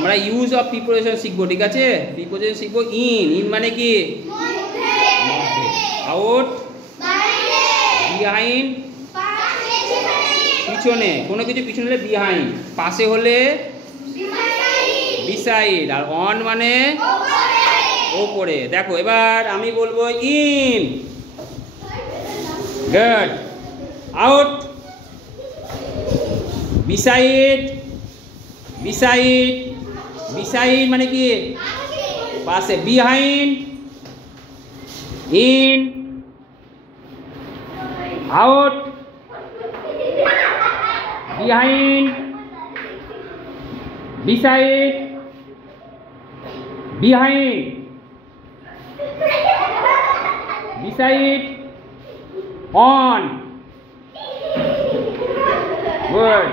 আমরা use of preposition শিখবো, ঠিক আছে? প্রিপোজিশন শিখবো। ইন মানে কি? আউট, বিহাইন্ড পিছনে, কোনো কিছু পিছনে হলে বিহাইন্ড, পাশে হলে বিসাইড, আর অন মানে ওপরে। দেখো এবার আমি বলবো in, good, out, beside, beside, beside মানে কি? পাশে, behind, in, out, behind, beside, behind, beside, on. Good.